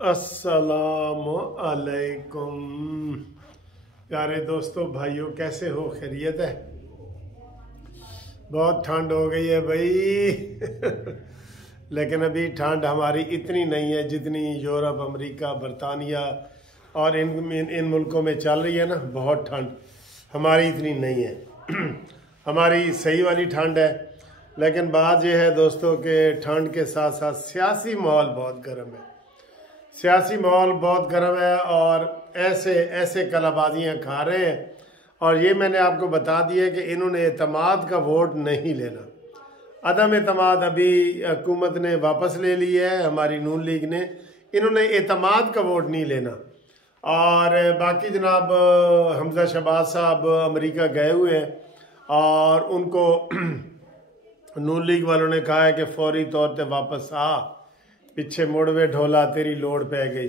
अस्सलामु अलैकुम प्यारे दोस्तों भाइयों, कैसे हो? खैरियत है? बहुत ठंड हो गई है भाई। लेकिन अभी ठंड हमारी इतनी नहीं है जितनी यूरोप, अमेरिका, बरतानिया और इन मुल्कों में चल रही है ना। बहुत ठंड हमारी इतनी नहीं है। हमारी सही वाली ठंड है। लेकिन बात यह है दोस्तों कि ठंड के साथ साथ सियासी माहौल बहुत गर्म है। सियासी माहौल बहुत गर्म है और ऐसे ऐसे कलाबाजियाँ खा रहे हैं। और ये मैंने आपको बता दिया कि इन्होंने एतमाद का वोट नहीं लेना। अदम एतमाद अभी हुकूमत ने वापस ले ली है, हमारी नून लीग ने। इन्होंने एतमाद का वोट नहीं लेना। और बाकी जनाब हमजा शहबाज साहब अमेरिका गए हुए हैं और उनको नून लीग वालों ने कहा है कि फौरी तौर पे वापस आ, पीछे मुड़वे ढोला तेरी लोड़ पै गई।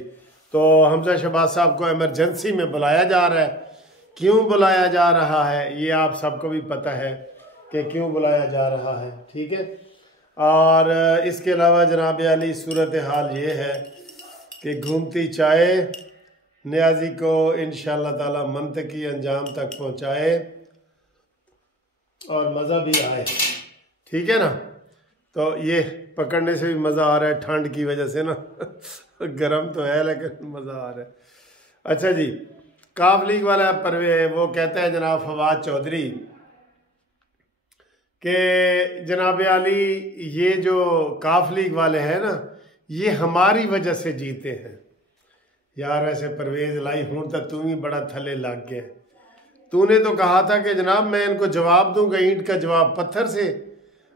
तो हमजा शहबाज साहब को इमरजेंसी में बुलाया जा रहा है। क्यों बुलाया जा रहा है ये आप सबको भी पता है कि क्यों बुलाया जा रहा है, ठीक है। और इसके अलावा जनाब अली सूरत हाल ये है कि घूमती चाय न्याजी को इंशाअल्लाह ताला मंतकी अंजाम तक पहुँचाए और मज़ा भी आए, ठीक है ना। तो ये पकड़ने से भी मज़ा आ रहा है ठंड की वजह से ना। गर्म तो है लेकिन मज़ा आ रहा है। अच्छा जी, काफ लीग वाला परवे वो कहता है जनाब फवाद चौधरी कि जनाब अली ये जो काफ लीग वाले हैं ना, ये हमारी वजह से जीते हैं। यार वैसे परवेज लाई हूँ तो तू ही बड़ा थले लग गया। तूने तो कहा था कि जनाब मैं इनको जवाब दूंगा ईंट का जवाब पत्थर से।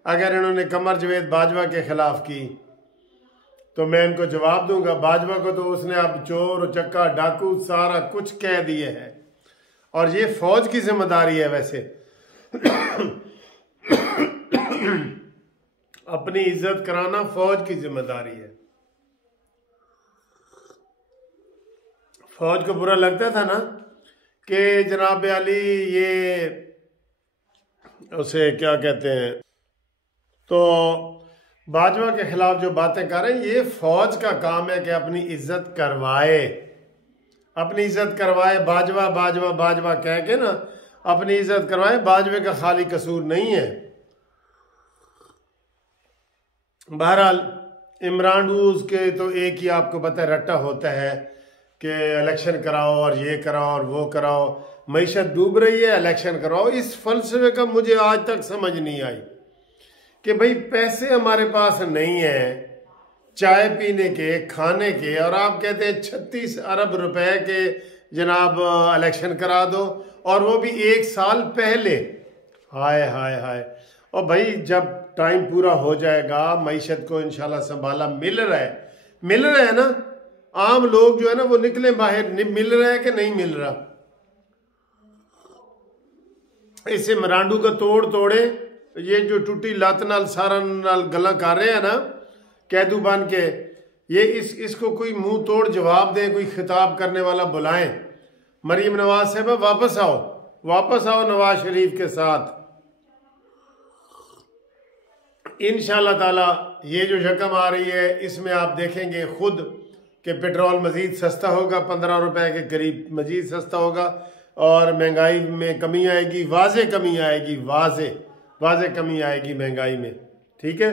अगर इन्होंने कमर जवेद बाजवा के खिलाफ की तो मैं इनको जवाब दूंगा। बाजवा को तो उसने अब चोर चक्का डाकू सारा कुछ कह दिए है और ये फौज की जिम्मेदारी है। वैसे अपनी इज्जत कराना फौज की जिम्मेदारी है। फौज को बुरा लगता था ना कि जनाब अली ये उसे क्या कहते हैं, तो बाजवा के खिलाफ जो बातें कर रहे हैं, ये फौज का काम है कि अपनी इज्जत करवाए, अपनी इज्जत करवाए। बाजवा बाजवा बाजवा कह के ना अपनी इज्जत करवाए। बाजवे का खाली कसूर नहीं है। बहरहाल इमरान रूज के तो एक ही आपको पता है रट्टा होता है कि इलेक्शन कराओ और ये कराओ और वो कराओ। मईशत डूब रही है, इलेक्शन कराओ। इस फलसफे का मुझे आज तक समझ नहीं आई कि भाई पैसे हमारे पास नहीं है चाय पीने के, खाने के, और आप कहते हैं 36 अरब रुपए के जनाब इलेक्शन करा दो, और वो भी 1 साल पहले। हाय हाय हाय। और भाई जब टाइम पूरा हो जाएगा, मईशत को इंशाल्लाह संभाला मिल रहा है ना। आम लोग जो है ना वो निकले बाहर, मिल रहा है कि नहीं मिल रहा। इसे मरांडू का तोड़े, ये जो टूटी लात नाल सारा नाल गला कर रहे हैं ना कैदू बन के, ये इसको कोई मुंह तोड़ जवाब दे, कोई खिताब करने वाला बुलाएं। मरीम नवाज साहब वापस आओ नवाज शरीफ के साथ। इंशाल्लाह ताला ये जो रकम आ रही है इसमें आप देखेंगे खुद कि पेट्रोल मजीद सस्ता होगा, 15 रुपए के करीब मजीद सस्ता होगा और महंगाई में कमी आएगी। वाज़े कमी आएगी, वाज़े कमी आएगी महंगाई में, ठीक है।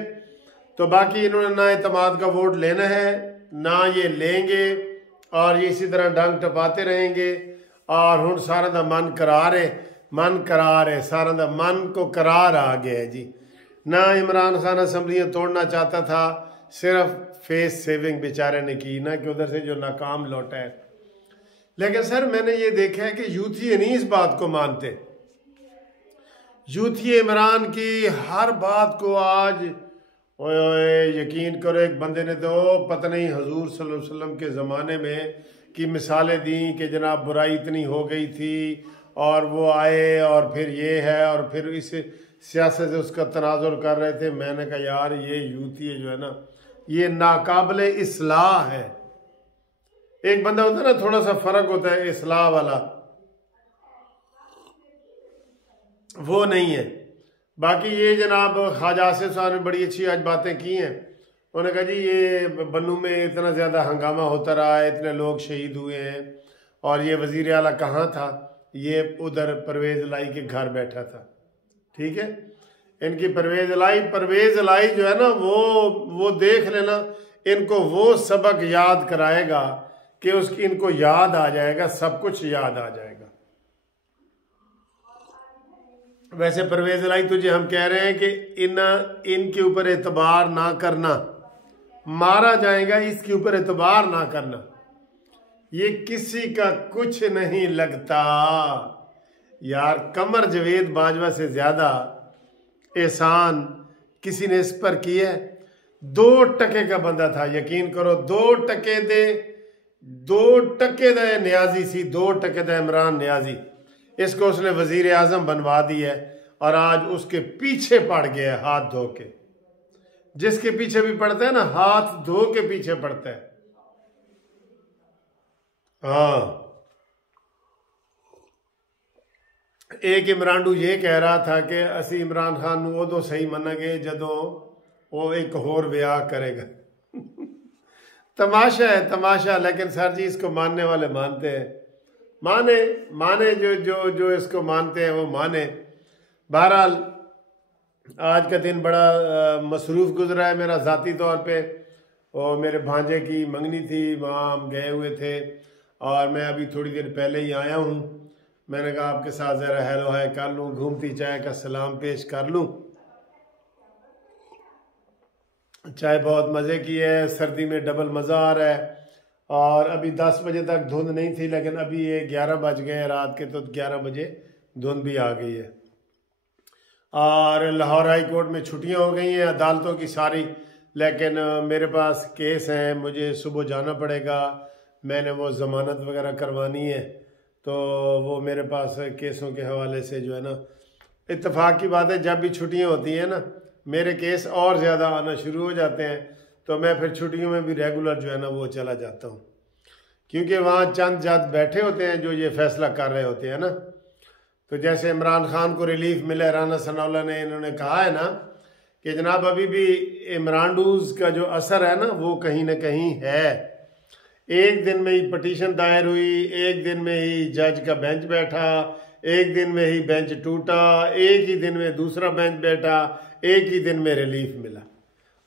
तो बाकी इन्होंने ना एतमाद का वोट लेना है ना ये लेंगे और ये इसी तरह डंग टपाते रहेंगे। और हुण सारा दा मन करार है, सारा दा मन को करार आ गया है जी। ना इमरान खान असम्बलियाँ तोड़ना चाहता था, सिर्फ फेस सेविंग बेचारे ने की ना कि उधर से जो नाकाम लौटा है। लेकिन सर मैंने ये देखा है कि यूथी नहीं इस बात को मानते। यूथी इमरान की हर बात को आज ओए यकीन करो, एक बंदे ने तो पता नहीं हजूर सल्लल्लाहु अलैहि वसल्लम के ज़माने में की मिसालें दी कि जनाब बुराई इतनी हो गई थी और वो आए और फिर ये है, और फिर इस सियासत से उसका तनाजुर कर रहे थे। मैंने कहा यार ये यूथी जो है ना ये नाकाबिले इस्लाह है। एक बंदा होता है ना, थोड़ा सा फर्क होता है इस्लाह वाला, वो नहीं है। बाकी ये जनाब ख्वाजा आसिफ साहब ने बड़ी अच्छी आज बातें की हैं उन्होंने कहा जी ये बन्नू में इतना ज़्यादा हंगामा होता रहा है, इतने लोग शहीद हुए हैं, और ये वज़ीर आला कहाँ था? ये उधर परवेज़ लाई के घर बैठा था। ठीक है, इनकी परवेज़ लाई जो है ना, वो देख लेना, इनको वो सबक याद कराएगा कि उसकी इनको याद आ जाएगा, सब कुछ याद आ जाएगा। वैसे परवेज़ लाई तुझे हम कह रहे हैं कि इनके ऊपर एतबार ना करना, मारा जाएगा, इसके ऊपर एतबार ना करना, ये किसी का कुछ नहीं लगता यार। कमर जवेद बाजवा से ज्यादा एहसान किसी ने इस पर किया है? 2 टके का बंदा था, यकीन करो, 2 टके दे न्याजी सी, 2 टके दे इमरान न्याजी, इसको उसने वजीर आजम बनवा दी है, और आज उसके पीछे पड़ गया है हाथ धो के। जिसके पीछे भी पड़ता है ना, हाथ धो के पीछे पड़ता है। हाँ, एक इमरानडू ये कह रहा था कि असी इमरान खान उदो सही मनांगे जदों वो एक होर ब्याह करेगा। तमाशा है, तमाशा। लेकिन सर जी इसको मानने वाले मानते हैं, माने जो इसको मानते हैं वो माने। बहरहाल आज का दिन बड़ा मसरूफ गुजरा है मेरा ज़ाती तौर पे, और मेरे भांजे की मंगनी थी, वहाँ हम गए हुए थे, और मैं अभी थोड़ी देर पहले ही आया हूँ। मैंने कहा आपके साथ ज़रा हेलो हाय कर लूँ, घूमती चाय का सलाम पेश कर लूँ। चाय बहुत मज़े की है, सर्दी में डबल मज़ा आ रहा है। और अभी 10 बजे तक धुंध नहीं थी, लेकिन अभी ये 11 बज गए हैं रात के, तो 11 बजे धुंध भी आ गई है। और लाहौर हाई कोर्ट में छुट्टियां हो गई हैं अदालतों की सारी, लेकिन मेरे पास केस हैं, मुझे सुबह जाना पड़ेगा, मैंने वो ज़मानत वगैरह करवानी है, तो वो मेरे पास केसों के हवाले से जो है ना, इत्तेफाक की बात है, जब भी छुट्टियां होती हैं ना, मेरे केस और ज़्यादा आना शुरू हो जाते हैं, तो मैं फिर छुट्टियों में भी रेगुलर जो है ना वो चला जाता हूँ, क्योंकि वहाँ चंद जज बैठे होते हैं जो ये फैसला कर रहे होते हैं ना। तो जैसे इमरान खान को रिलीफ मिला, राना सनाउल्लाह ने इन्होंने कहा है ना कि जनाब अभी भी इमरानडूज का जो असर है ना वो कहीं ना कहीं है। एक दिन में ही पटिशन दायर हुई, एक दिन में ही जज का बेंच बैठा, एक दिन में ही बेंच टूटा, एक ही दिन में दूसरा बेंच बैठा, एक ही दिन में रिलीफ मिला,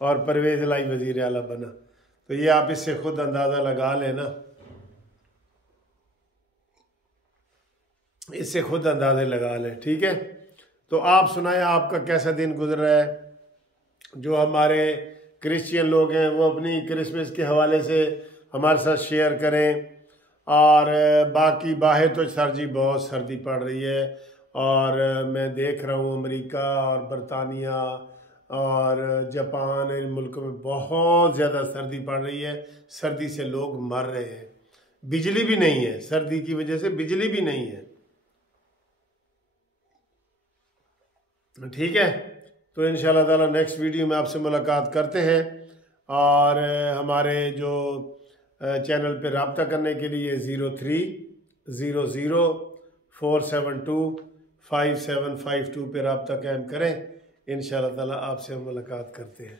और परवेज़ लाई वजीर आला बना। तो ये आप इससे खुद अंदाज़ा लगा लेना, इससे खुद अंदाजे लगा लें। ठीक है, तो आप सुनाएं आपका कैसा दिन गुजर रहा है। जो हमारे क्रिश्चियन लोग हैं वो अपनी क्रिसमस के हवाले से हमारे साथ शेयर करें। और बाकी बाहर तो सर जी बहुत सर्दी पड़ रही है, और मैं देख रहा हूँ अमेरिका और बरतानिया और जापान, इन मुल्कों में बहुत ज़्यादा सर्दी पड़ रही है। सर्दी से लोग मर रहे हैं, बिजली भी नहीं है, सर्दी की वजह से बिजली भी नहीं है। ठीक है, तो इंशाल्लाह ताला नेक्स्ट वीडियो में आपसे मुलाकात करते हैं। और हमारे जो चैनल पे रब्ता करने के लिए 030004725752 पे रब्ता कायम करें। इंशाल्लाह ताला आपसे हम मुलाकात करते हैं।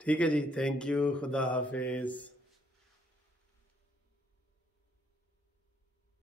ठीक है जी, थैंक यू, खुदा हाफिज़।